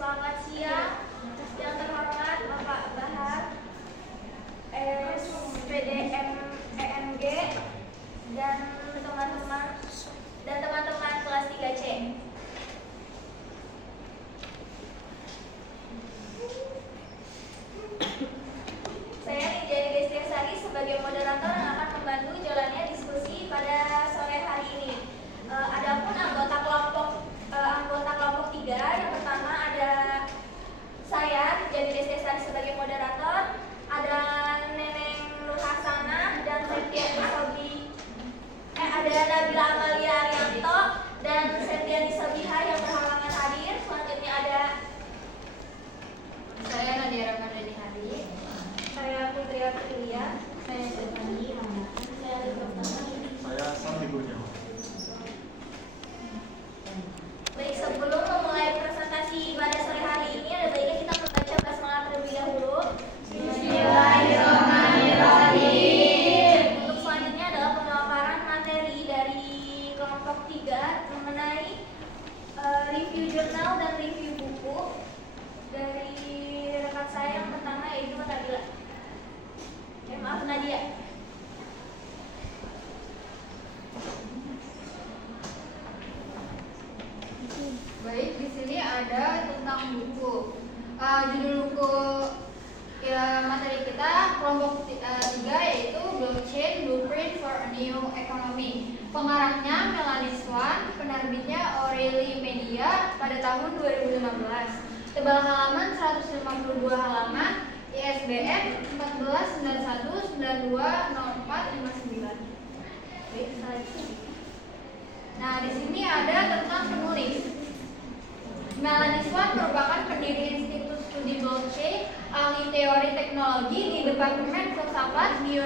Selamat siang, yang terhormat Bapak Bahar, SPDM EMG dan teman-teman kelas 3C. Saya Nijani Destiasari sebagai moderator yang akan membantu jalannya diskusi pada sore hari ini. Adapun anggota kelompok 3, yang pertama ada saya Nijani Destiasari sebagai moderator, ada Neneng Nur Hasanah dan Septiani Sobi, ada Nabila Amalia Arianto dan Septiani Sobiha yang berhalangan hadir. Selanjutnya ada saya Nadia Ramadhani Hari, saya Putri Aprilia, saya Stefani Rahmat, saya Saya Sami Kurniawan. Baik, sebelum memulai presentasi pada sore hari ini, ada baiknya kita membaca basmalah terlebih dahulu. Bismillahirrahmanirrahim. Untuk selanjutnya adalah pemaparan materi dari kelompok 3 mengenai review jurnal dan review buku dari rekan saya yang pertama yaitu Nabila. Maaf Nadia. Baik, di sini ada tentang buku. Judul buku materi kita kelompok 3 yaitu Blockchain Blueprint for a New Economy. Pengarangnya Melanie Swan, penerbitnya O'Reilly Media pada tahun 2015. Tebal halaman 152 halaman, ISBN 1491920459. Baik, selanjutnya. Nah, di sini ada tentang penulis. Melanie Swan merupakan pendiri Institut Studi Blockchain, ahli teori teknologi di Departemen Filsafat di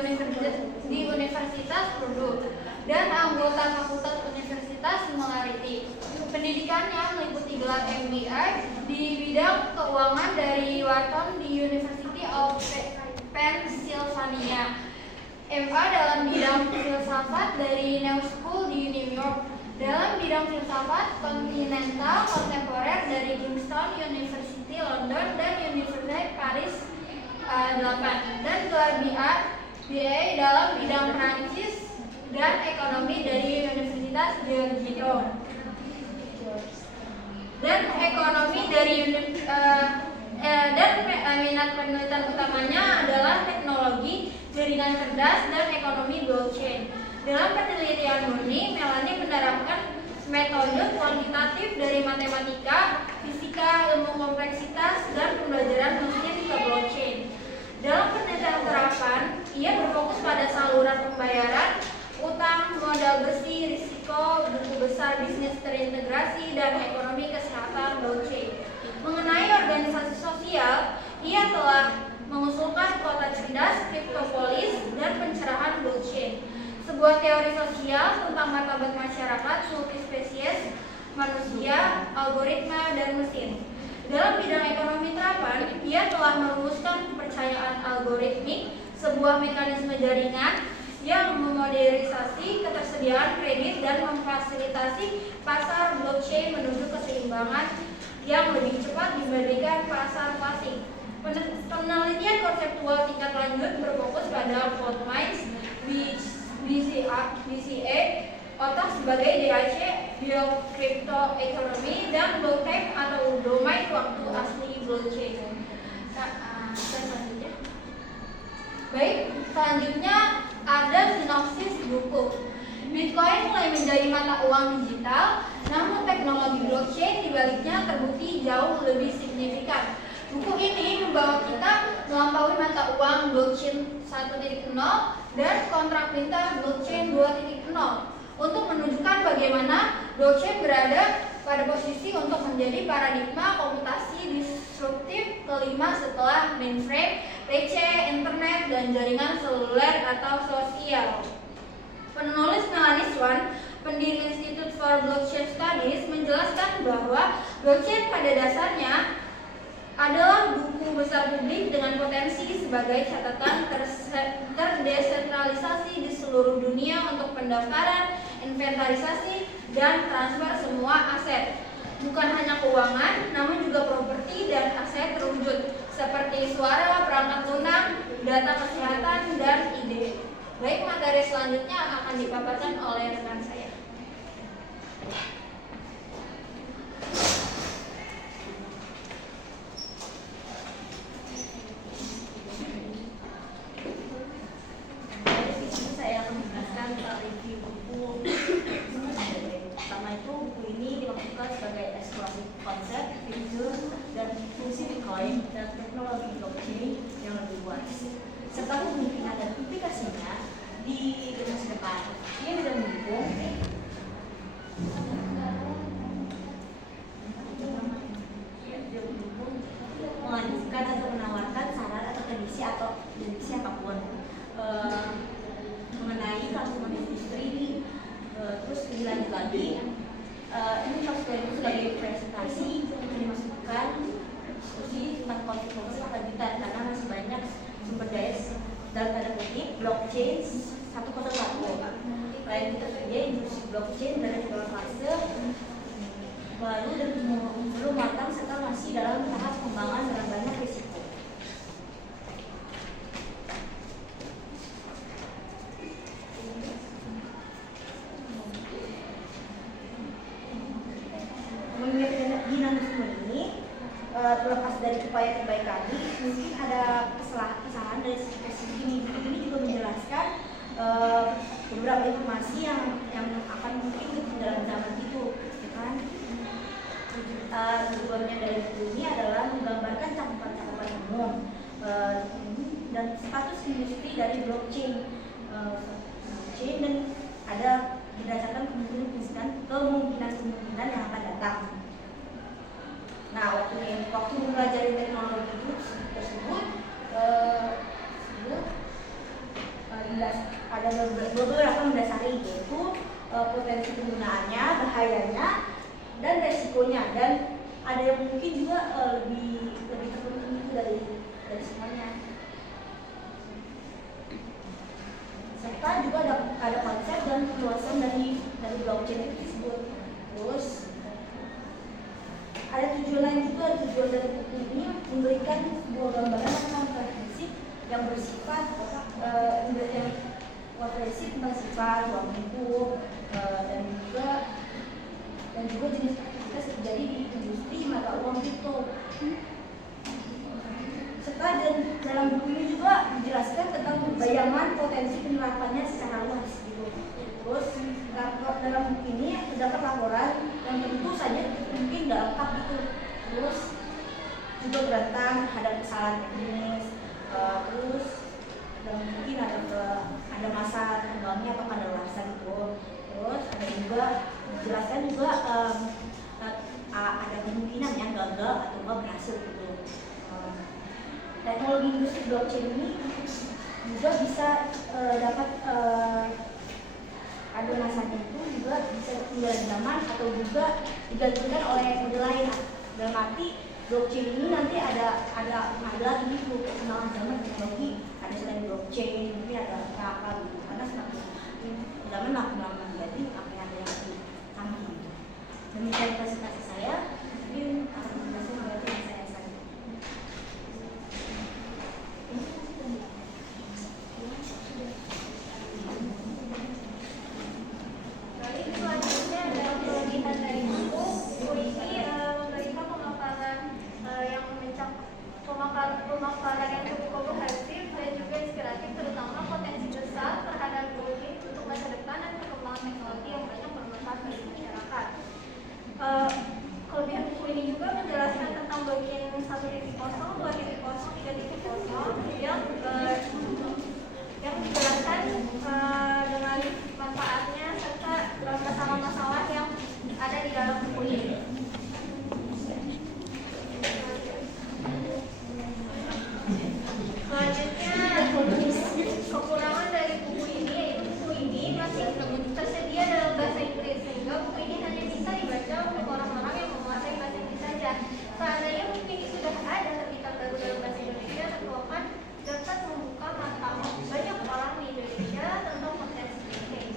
Universitas Purdue, dan anggota Fakultas Universitas Singularity. Pendidikannya meliputi gelar MBA di bidang keuangan dari Wharton di University of Pennsylvania, MA dalam bidang filsafat dari New School di New York, dalam bidang filsafat kontinental kontemporer dari Kingston University London dan Universitas Paris 8, dan gelar BA dalam bidang Perancis dan ekonomi dari Universitas Georgetown, dan ekonomi dari minat penelitian utamanya adalah teknologi jaringan cerdas dan ekonomi blockchain. Dalam penelitian murni, Melanie menerapkan metode kuantitatif dari matematika, fisika, ilmu kompleksitas, dan pembelajaran mesin ke blockchain. Dalam penelitian terapan, ia berfokus pada saluran pembayaran, utang, modal besi, risiko, buku besar bisnis terintegrasi, dan ekonomi kesehatan blockchain. Mengenai organisasi sosial, ia telah mengusulkan kota cerdas, kriptopolis, dan pencerahan blockchain. Sebuah teori sosial tentang martabat masyarakat multispesies, manusia, algoritma, dan mesin. Dalam bidang ekonomi terapan, ia telah merumuskan kepercayaan algoritmik, sebuah mekanisme jaringan yang memodernisasi ketersediaan kredit dan memfasilitasi pasar blockchain menuju keseimbangan yang lebih cepat dibandingkan pasar klasik. Penelitian konseptual tingkat lanjut berfokus pada fault lines, BCA, otak sebagai DAC, bio-crypto economy, dan blockchain atau domain waktu asli blockchain. Selanjutnya. Baik, selanjutnya ada sinopsis buku. Bitcoin mulai menjadi mata uang digital, namun teknologi blockchain dibaliknya terbukti jauh lebih signifikan. Buku ini membawa kita melampaui mata uang blockchain 1.0 dan kontrak pintar blockchain 2.0 untuk menunjukkan bagaimana blockchain berada pada posisi untuk menjadi paradigma komputasi disruptif kelima setelah mainframe, PC, internet, dan jaringan seluler atau sosial. Penulis Melanie Swan, pendiri Institute for Blockchain Studies, menjelaskan bahwa blockchain pada dasarnya adalah buku besar publik dengan potensi sebagai catatan terdesentralisasi di seluruh dunia untuk pendaftaran, inventarisasi, dan transfer semua aset. Bukan hanya keuangan, namun juga properti suara, perangkat lunak, data kesehatan, dan ide. Baik, materi selanjutnya akan dipaparkan oleh rekan saya. Di sini saya akan menjelaskan tentang review buku. Pertama itu buku ini dimaksudkan sebagai eksplorasi konsep, fitur, dan fungsi Bitcoin dan teknologi blockchain yang lebih luas, serta kemungkinan dan implikasinya di masa depan. Ia tidak mendukung mengajukan atau menawarkan saran atau prediksi apapun mengenai customer industri ini. Terus dilanjut lagi, ini maksudnya itu sebagai presentasi yang dimasukkan diskusi tentang konflik lanjutan karena masih banyak sumber daya dalam tanda kutip blockchain 101. Selain itu tersedia industri blockchain berada di dalam fase baru dan belum matang serta masih dalam tahap pengembangan dengan banyak risiko. Mengingat dinamisme ini, terlepas dari upaya terbaik kami, mungkin ada kesalahan dari sisi ini. Ini juga menjelaskan beberapa informasi yang akan mungkin dalam zaman itu, ya kan? Tujuannya dari buku ini adalah menggambarkan cakupan umum dan status industri dari blockchain, dan ada berdasarkan kemungkinan yang akan datang. Nah, waktu mempelajari teknologi itu tersebut ada beberapa mendasari, yaitu potensi penggunaannya, bahayanya, dan resikonya, dan ada yang mungkin juga lebih terpenting itu dari semuanya. Serta juga ada konsep dan luasan dari blockchain itu tersebut. Terus ada tujuan lain juga. Tujuan dari buku ini memberikan sebuah gambaran tentang prinsip yang bersifat tentang sifat uang hidup, dan juga jenis aktivitas terjadi di industri mata uang kripto. Serta dalam buku ini juga dijelaskan tentang bayangan potensi penerapannya secara luas gitu. Terus dalam buku ini terdapat laporan yang tentu saja mungkin tidak lengkap gitu. Terus juga tentang ada kesalahan teknis, terus dan mungkin ada masa kembangnya atau kadaluarsa gitu. Terus ada juga dijelaskan juga ada kemungkinan yang gagal atau enggak berhasil gitu. Teknologi industri blockchain ini juga bisa dapat ada masanya itu juga bisa tinggal zaman atau juga digantikan oleh metode lain. Dalam arti blockchain ini nanti ada lagi gitu perkembangan zaman teknologi, ada selain blockchain mungkin ada apa gitu, karena semakin zaman makin lama jadi makin ada yang lebih canggih gitu. Demikian presentasi saya, mungkin akan menjelaskan berarti yang saya sampaikan. Baik, selanjutnya adalah kelebihan dari buku. Buku ini memberikan pemaparan yang cukup komprehensif dan juga inspiratif, terutama potensi besar terhadap blockchain untuk masa depan dan perkembangan teknologi yang banyak bermanfaat bagi masyarakat. Kelebihan buku ini juga menjelaskan tentang blockchain 1.0, 2.0, 3.0 yang dijelaskan dengan manfaatnya serta masalah-masalah yang ada di dalam buku ini. Selanjutnya, kekurangan dari buku ini yaitu buku ini masih tersedia dalam bahasa Inggris, sehingga buku ini hanya bisa dibaca untuk orang-orang yang menguasai bahasa Inggris saja. Seandainya buku ini sudah ada terbitan baru dalam bahasa Indonesia, tentu akan dapat membuka mata banyak orang di Indonesia tentang potensi blockchain.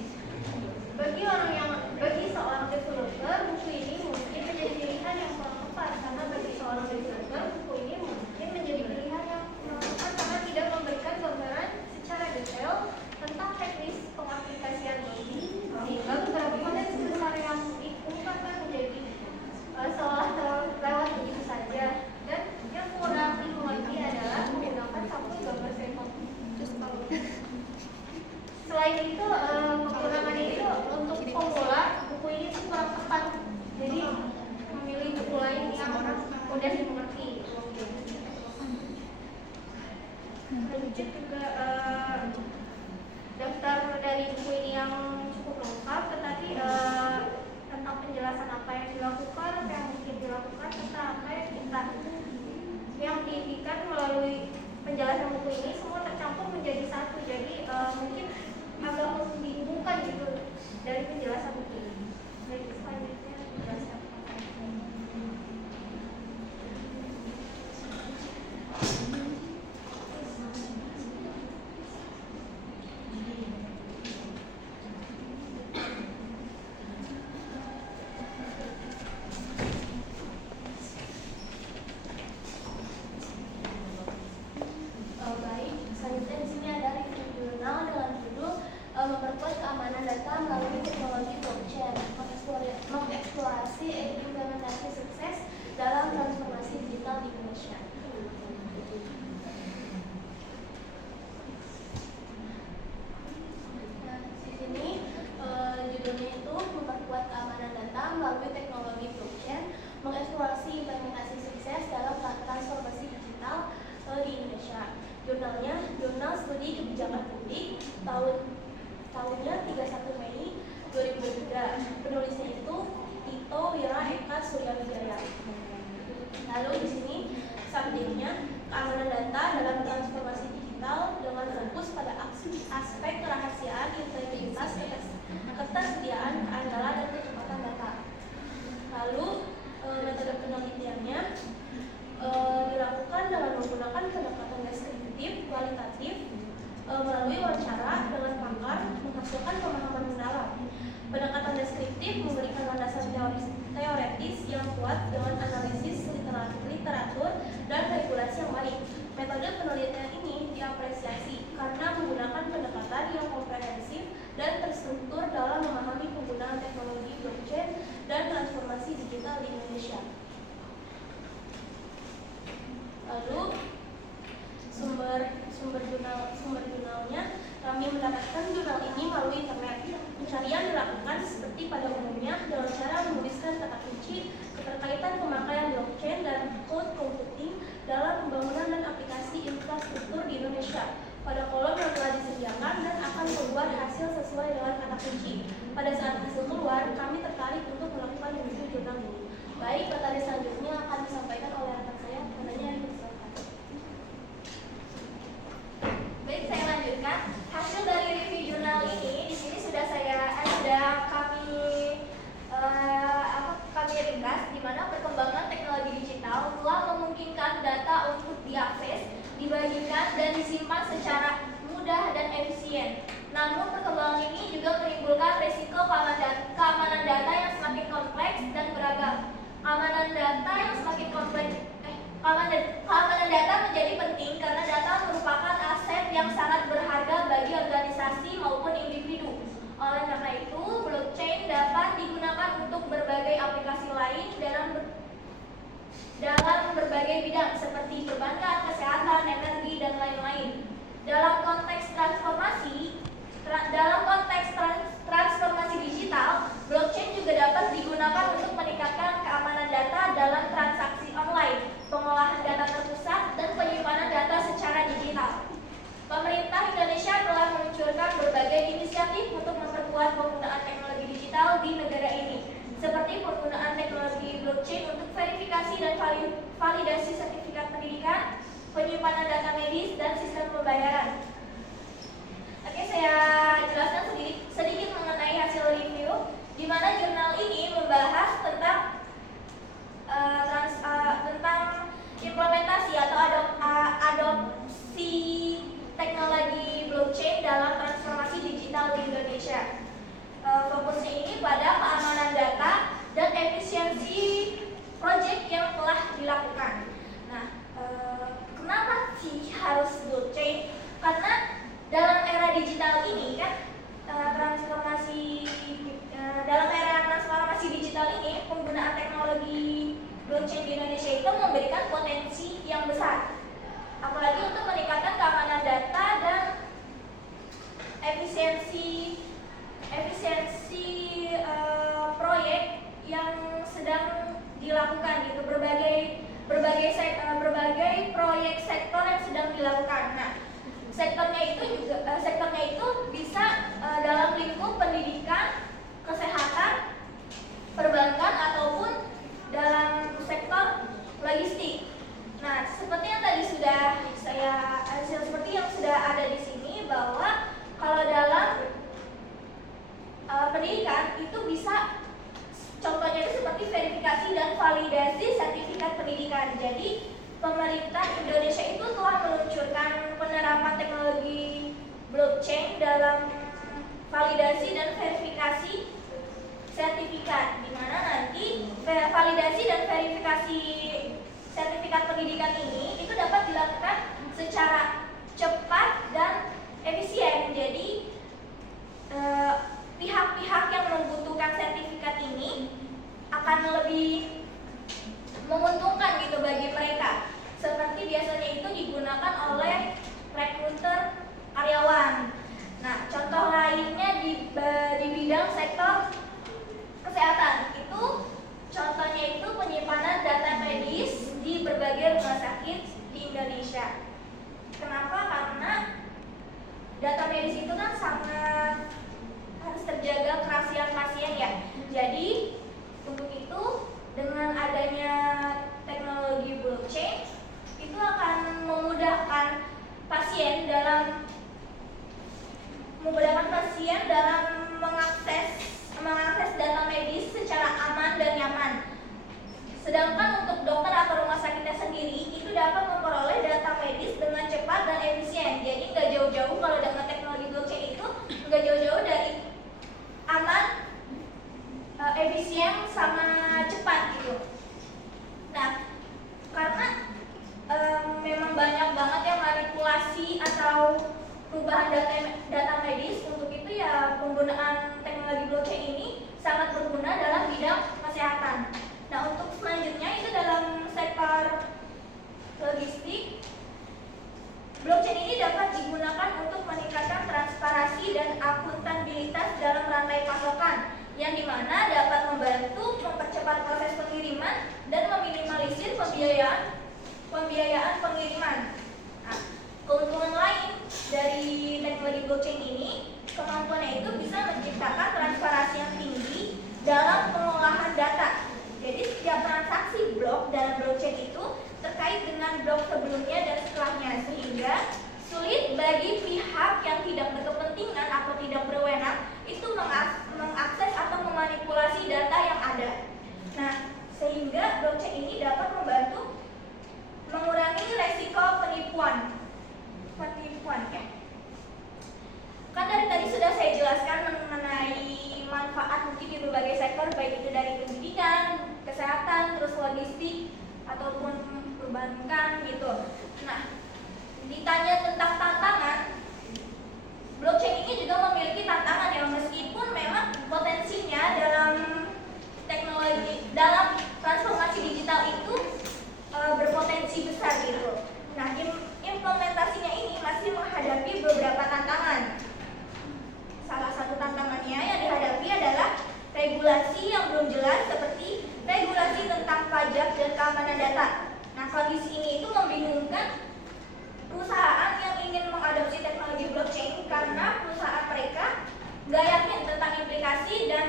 Bagi seorang developer, buku ini mungkin mudah dimengerti. Lanjut juga daftar dari buku ini yang cukup lengkap, tetapi tentang penjelasan apa yang dilakukan, apa yang mungkin dilakukan, serta apa yang diinginkan melalui penjelasan buku ini semua tercampur menjadi satu. Jadi mungkin agak membingungkan gitu dari penjelasan buku ini. Baik, selanjutnya penjelasan. Baik, selanjutnya di sini ada review jurnal dengan judul memperkuat keamanan data melalui teknologi blockchain, mengeksplorasi implementasi sukses dalam transformasi digital di Indonesia. Nah, di sini judulnya itu memperkuat keamanan data melalui teknologi blockchain, mengeksplorasi implementasi sukses dalam transformasi digital di Indonesia. Jurnalnya Jurnal Studi Kebijakan Publik tahunnya 31 Mei 2003. Penulisnya itu Tito Wira Eka Suryawijaya. Lalu di sini subjeknya keamanan data dalam transformasi digital dengan fokus pada aspek kerahasiaan, integritas, ketersediaan, keandalan, dan kecepatan data. Lalu metode penelitiannya dilakukan dengan menggunakan pendekatan deskriptif, kualitatif, melalui wawancara dengan pakar, menghasilkan pemahaman mendalam. Pendekatan deskriptif memberikan landasan teoretis yang kuat dengan analisis literatur dan regulasi yang baik. Metode penelitian ini diapresiasi karena menggunakan pendekatan yang komprehensif dan terstruktur dalam memahami penggunaan teknologi blockchain dan transformasi digital di Indonesia. Lalu sumber jurnalnya, kami mendapatkan jurnal ini melalui internet. Pencarian dilakukan seperti pada umumnya dengan cara menuliskan kata kunci, keterkaitan pemakaian blockchain dan cloud computing dalam pembangunan dan aplikasi infrastruktur di Indonesia. Pada kolom yang telah disediakan dan akan keluar hasil sesuai dengan kata kunci. Pada saat hasil keluar, kami tertarik untuk melakukan review jurnal ini. Baik, materi selanjutnya akan disampaikan oleh rekan saya, katanya dipersilakan. Baik, saya lanjutkan. Hasil dari review jurnal ini di sini sudah kami ringkas, di mana perkembangan teknologi digital telah memungkinkan data untuk diakses, dibagikan, dan disimpan secara mudah dan efisien. Namun perkembangan ini juga menimbulkan risiko keamanan data yang semakin kompleks dan beragam. Keamanan data menjadi penting karena data merupakan aset yang sangat berharga bagi organisasi maupun individu. Oleh karena itu, blockchain dapat digunakan untuk berbagai aplikasi lain dalam berbagai bidang seperti perbankan, kesehatan, energi, dan lain-lain. Dalam konteks transformasi digital, blockchain juga dapat digunakan untuk meningkatkan keamanan data dalam transaksi online, pengolahan data terpusat, dan penyimpanan data secara digital. Pemerintah Indonesia telah meluncurkan berbagai inisiatif untuk memperkuat penggunaan teknologi digital di negara ini, seperti penggunaan teknologi blockchain untuk verifikasi dan validasi sertifikat pendidikan, penyimpanan data medis, dan sistem pembayaran. Oke, saya jelaskan sedikit mengenai hasil review, di mana jurnal ini membahas tentang implementasi atau adopsi teknologi blockchain dalam transformasi digital di Indonesia. Fokusnya ini pada keamanan data dan efisiensi proyek yang telah dilakukan. Nah, kenapa sih harus blockchain? Karena dalam era digital ini kan dalam era transformasi digital ini penggunaan teknologi blockchain di Indonesia itu memberikan potensi yang besar, apalagi untuk meningkatkan keamanan data dan efisiensi proyek yang sedang dilakukan gitu. Berbagai proyek sektor yang sedang dilakukan. Nah, sektornya itu bisa dalam lingkup pendidikan, kesehatan, perbankan ataupun dalam sektor logistik. Nah, seperti yang tadi seperti yang sudah ada di sini, bahwa kalau dalam pendidikan itu bisa, contohnya itu seperti verifikasi dan validasi sertifikat pendidikan. Jadi pemerintah Indonesia itu telah meluncurkan penerapan teknologi blockchain dalam validasi dan verifikasi sertifikat, di mana nanti validasi dan verifikasi sertifikat pendidikan ini itu dapat dilakukan secara cepat dan efisien. Jadi pihak-pihak yang membutuhkan sertifikat ini akan lebih menguntungkan gitu bagi mereka. Seperti biasanya itu digunakan oleh rekruter karyawan. Nah, contoh lainnya di bidang sektor kesehatan itu, contohnya itu penyimpanan data medis di berbagai rumah sakit di Indonesia. Kenapa? Karena data medis itu kan sangat harus terjaga kerahasiaan pasien ya. Jadi untuk itu dengan adanya teknologi blockchain itu akan memudahkan pasien dalam mengakses data medis secara aman dan nyaman. Sedangkan untuk dokter atau rumah sakitnya sendiri itu dapat memperoleh data medis dengan cepat dan efisien. Jadi nggak jauh-jauh, kalau dengan teknologi blockchain itu nggak jauh-jauh dari aman, efisien sama cepat gitu. Nah, karena memang banyak banget ya manipulasi atau perubahan data medis, untuk itu ya penggunaan teknologi blockchain ini sangat berguna dalam bidang kesehatan. Nah, untuk selanjutnya itu dalam sektor logistik, blockchain ini dapat digunakan untuk meningkatkan transparansi dan akuntabilitas dalam rantai pasokan, yang dimana dapat membantu mempercepat proses pengiriman dan meminimalisir pembiayaan pengiriman. Nah, keuntungan lain dari teknologi blockchain ini, kemampuannya itu bisa menciptakan transparansi yang tinggi dalam pengolahan data. Jadi setiap transaksi blok dalam blockchain itu terkait dengan blok sebelumnya dan setelahnya, sehingga sulit bagi pihak yang tidak berkepentingan atau tidak berwenang itu mengakses atau memanipulasi data yang ada. Nah, sehingga blockchain ini dapat membantu mengurangi resiko penipuan ya. Kan dari tadi sudah saya jelaskan mengenai manfaat mungkin di berbagai sektor, baik itu dari pendidikan, kesehatan, terus logistik ataupun perbankan gitu. Nah, ditanya tentang tantangan, blockchain ini juga memiliki tantangan ya, meskipun memang potensinya dalam teknologi, dalam transformasi digital itu berpotensi besar gitu. Nah, implementasinya ini masih menghadapi beberapa tantangan. Salah satu tantangannya yang dihadapi adalah regulasi yang belum jelas, seperti regulasi tentang pajak dan keamanan data. Nah, kondisi ini itu membingungkan perusahaan yang ingin mengadopsi teknologi blockchain karena perusahaan mereka nggak yakin tentang implikasi dan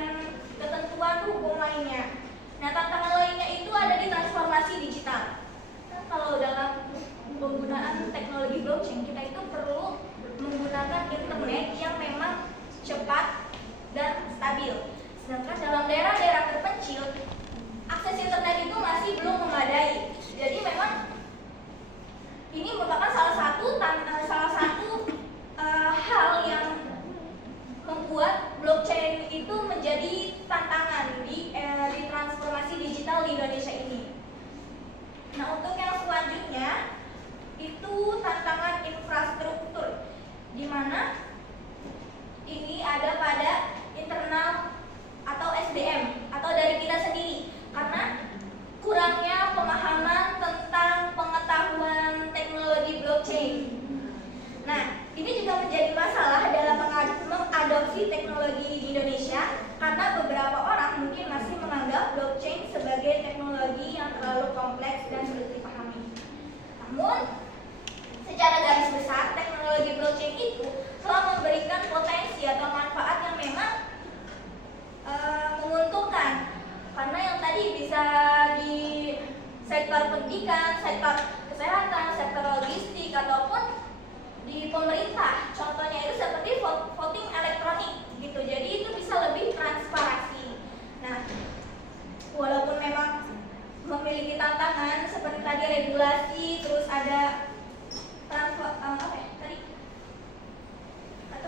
ketentuan hukum lainnya. Nah, tantangan lainnya itu ada di transformasi digital. Nah, kalau dalam penggunaan teknologi blockchain, kita itu perlu menggunakan internet yang memang cepat dan stabil. Sedangkan dalam daerah-daerah terpencil, akses internet itu masih belum memadai. Jadi memang ini merupakan salah satu hal yang membuat blockchain itu menjadi tantangan di transformasi digital di Indonesia ini. Nah, untuk yang selanjutnya itu tantangan infrastruktur, di mana ini ada pada internal atau SDM atau dari kita sendiri, karena kurangnya pemahaman tentang pengetahuan teknologi blockchain. Nah, ini juga menjadi masalah dalam mengadopsi teknologi di Indonesia, karena beberapa orang mungkin masih menganggap blockchain sebagai teknologi yang terlalu kompleks dan sulit dipahami. Namun, secara garis besar, teknologi blockchain itu telah memberikan potensi atau manfaat yang memang menguntungkan, karena yang tadi bisa di sektor pendidikan, sektor kesehatan, sektor logistik, ataupun di pemerintah. Contohnya itu seperti voting elektronik gitu. Jadi itu bisa lebih transparansi. Nah, walaupun memang memiliki tantangan seperti tadi regulasi, terus ada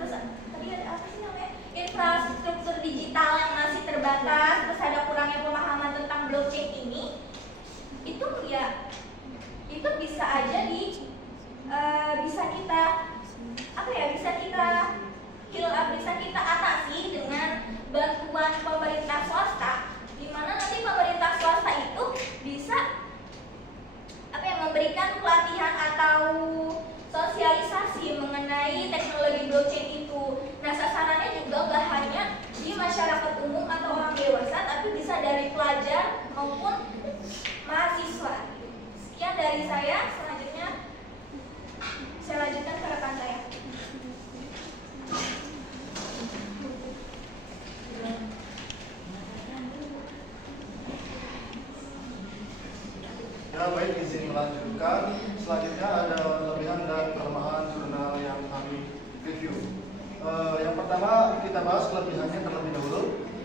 tadi ada apa sih namanya, infrastruktur digital yang masih terbatas, terus ada kurangnya pemahaman tentang blockchain ini, itu ya itu bisa aja bisa kita atasi dengan bantuan pemerintah swasta, di mana nanti pemerintah swasta itu bisa memberikan pelatihan atau sosialisasi mengenai teknologi blockchain itu. Nah, sasarannya juga nggak hanya di masyarakat umum atau orang dewasa, tapi bisa dari pelajar maupun mahasiswa. Sekian dari saya. Selanjutnya saya lanjutkan ke rekan saya. Ya baik, izin melanjutkan. Selanjutnya ada kelebihan dan kelemahan jurnal yang kami review. Yang pertama kita bahas kelebihannya terlebih dahulu.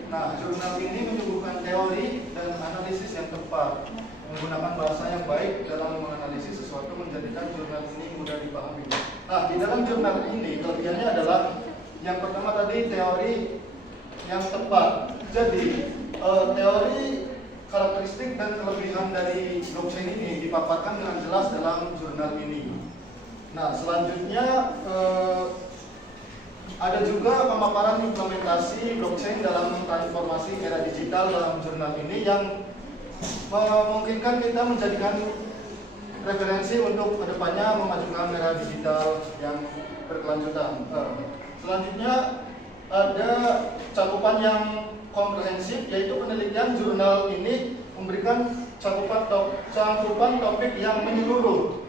Nah, jurnal ini menyuguhkan teori dan analisis yang tepat, menggunakan bahasa yang baik dalam menganalisis sesuatu, menjadikan jurnal ini mudah dipahami. Nah, di dalam jurnal ini kelebihannya adalah yang pertama tadi teori yang tepat. Jadi teori, karakteristik dan kelebihan dari blockchain ini dipaparkan dengan jelas dalam jurnal ini. Nah, selanjutnya ada juga pemaparan implementasi blockchain dalam transformasi era digital dalam jurnal ini yang memungkinkan kita menjadikan referensi untuk kedepannya memajukan era digital yang berkelanjutan. Selanjutnya ada cakupan yang komprehensif, yaitu penelitian jurnal ini memberikan cakupan topik yang menyeluruh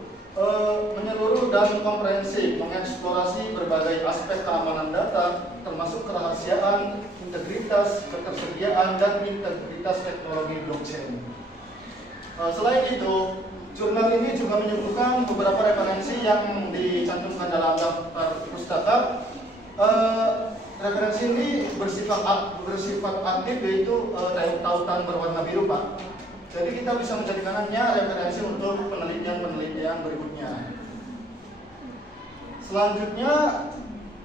dan komprehensif, mengeksplorasi berbagai aspek keamanan data, termasuk kerahasiaan, integritas, ketersediaan, dan integritas teknologi blockchain. Selain itu, jurnal ini juga menyuguhkan beberapa referensi yang dicantumkan dalam daftar pustaka. Referensi ini bersifat aktif, yaitu tautan berwarna biru, Pak. Jadi kita bisa menjadikannya referensi untuk penelitian-penelitian berikutnya. Selanjutnya,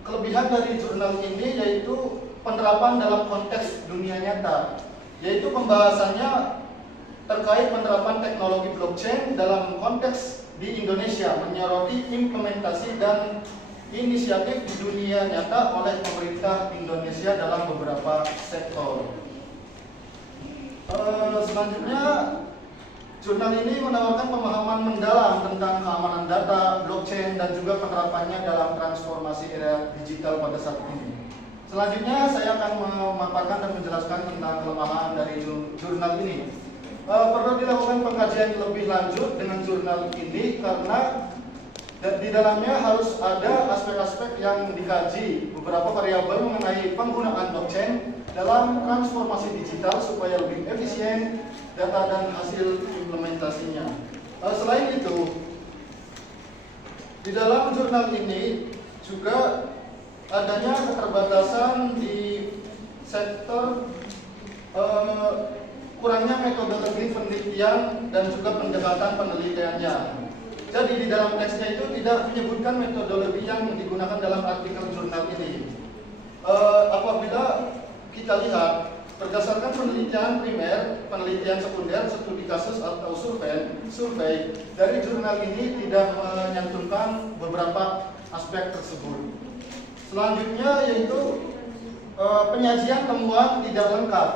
kelebihan dari jurnal ini yaitu penerapan dalam konteks dunia nyata, yaitu pembahasannya terkait penerapan teknologi blockchain dalam konteks di Indonesia, menyoroti implementasi dan inisiatif di dunia nyata oleh pemerintah Indonesia dalam beberapa sektor. Selanjutnya, jurnal ini menawarkan pemahaman mendalam tentang keamanan data, blockchain, dan juga penerapannya dalam transformasi era digital pada saat ini. Selanjutnya, saya akan memaparkan dan menjelaskan tentang kelemahan dari jurnal ini. Perlu dilakukan pengkajian lebih lanjut dengan jurnal ini karena di dalamnya harus ada aspek-aspek yang dikaji, beberapa variabel mengenai penggunaan blockchain dalam transformasi digital supaya lebih efisien data dan hasil implementasinya. Selain itu, di dalam jurnal ini juga adanya keterbatasan di sektor kurangnya metodologi penelitian dan juga pendekatan penelitiannya. Jadi di dalam teksnya itu tidak menyebutkan metodologi yang digunakan dalam artikel jurnal ini. Apabila kita lihat berdasarkan penelitian primer, penelitian sekunder, studi kasus atau survei dari jurnal ini tidak menyantumkan beberapa aspek tersebut. Selanjutnya yaitu penyajian temuan tidak lengkap.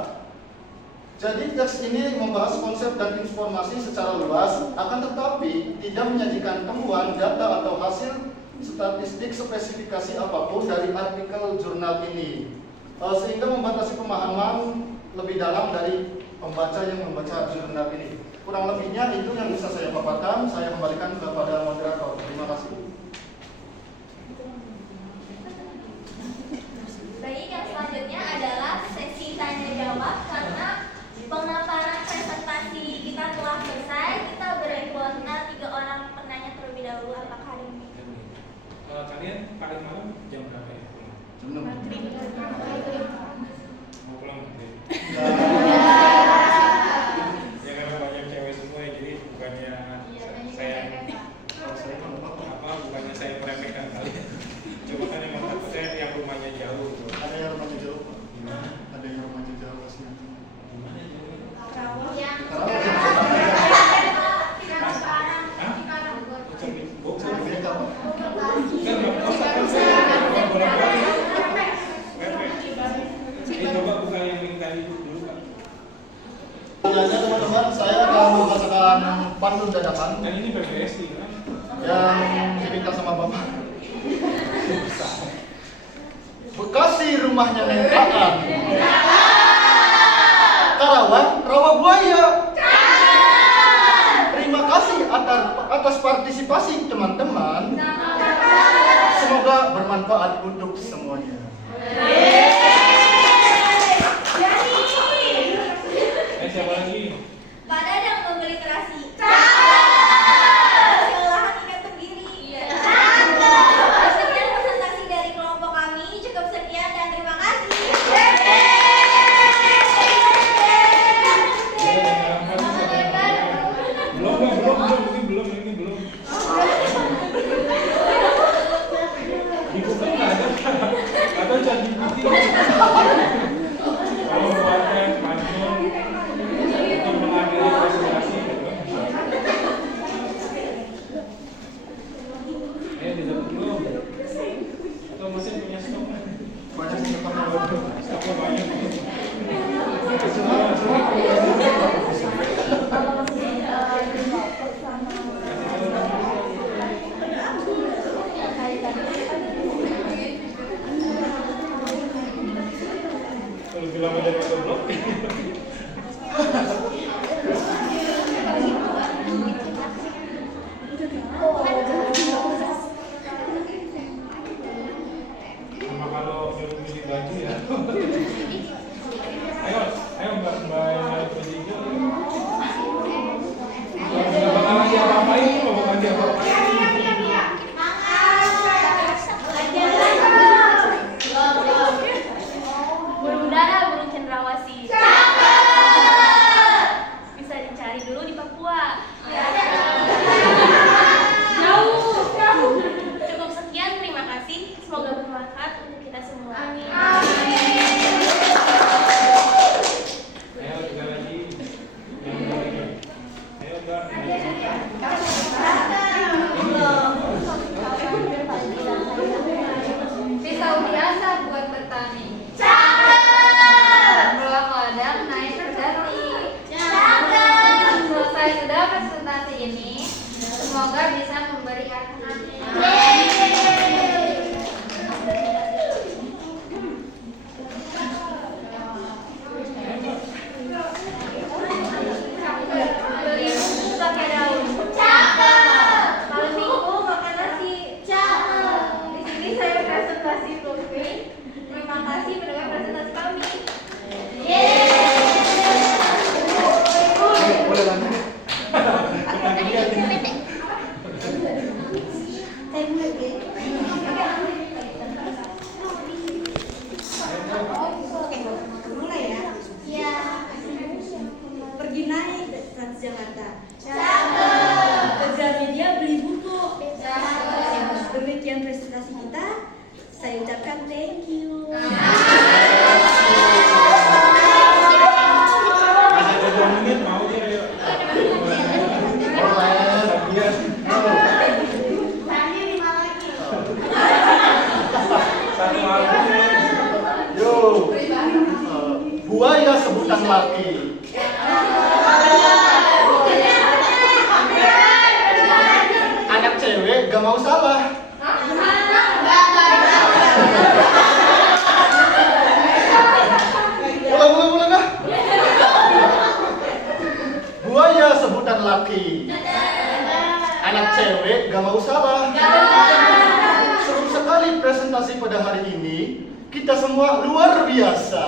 Jadi teks ini membahas konsep dan informasi secara luas, akan tetapi tidak menyajikan temuan, data atau hasil statistik spesifikasi apapun dari artikel jurnal ini, sehingga membatasi pemahaman lebih dalam dari pembaca yang membaca jurnal ini. Kurang lebihnya itu yang bisa saya paparkan. Saya kembalikan kepada moderator. Terima kasih. Baik, yang selanjutnya adalah sesi tanya jawab. Karena pemaparan presentasi kita telah selesai, kita beri kuota 3 orang penanya terlebih dahulu. Apakah ada yang Kalian paling malam jam berapa ya? Jam 6. Mau pulang maghrib? Ya, Ya karena banyak cewek semua ya, jadi bukannya saya bukannya saya meremehkan kalian. Cuma kan emang takutnya yang rumahnya jauh. ada yang rumahnya jauh, Pak. Gimana? Ada yang rumahnya jauh kasihan. Gimana jauh? yang Hah? Bogor. Beda, Pak. Kan nggak kosan kan saya bolak-balik. Coba buka yang link tadi dulu Pak. Selanjutnya teman-teman, saya akan membacakan pantun dadakan Dan ini PPSD kan? yang diminta sama Bapak. Bekasi rumahnya Neng Aan. Karawang rawa buaya. Terima kasih atas partisipasi teman-teman. Semoga bermanfaat untuk semuanya. Siapa lagi? pada yang membeli terasi. Silakan ingat berdiri. Sekian presentasi dari kelompok kami. Cukup sekian dan terima kasih. Belum, ini belum. Dibuka nggak ada? Atau jadi bikin? Kalau buatnya pantun untuk mengakhiri presentasi, didapat belum? Atau masih punya stok? Banyak yang ketemu. Stoknya banyak. Lebih lama dari blok. Sama kalau nyuruh-nyuruh baju ya. Ayo mbak nyuruh baju. Nggak bakalan diapa-apain, nggak bakalan diapa-apain. Burung dara, burung cendrawasih. Bisa dicari dulu di Papua. Cukup sekian, terima kasih. Semoga bermanfaat untuk kita semua. Amin. Ayo tiga lagi. Yang lagi. Ayo mbak. Pisau biasa buat bertani. Beruang ladang naik berdaki. Selesai sudah presentasi ini, semoga bisa memberi arti. Beli buku pakai daun. Malam minggu makan nasi. Di sini saya presentasi blueprint. Terima kasih mendengar presentasi kami. Boleh lanjut. Anak cewek gak mau salah. Seru sekali presentasi pada hari ini. Kita semua luar biasa.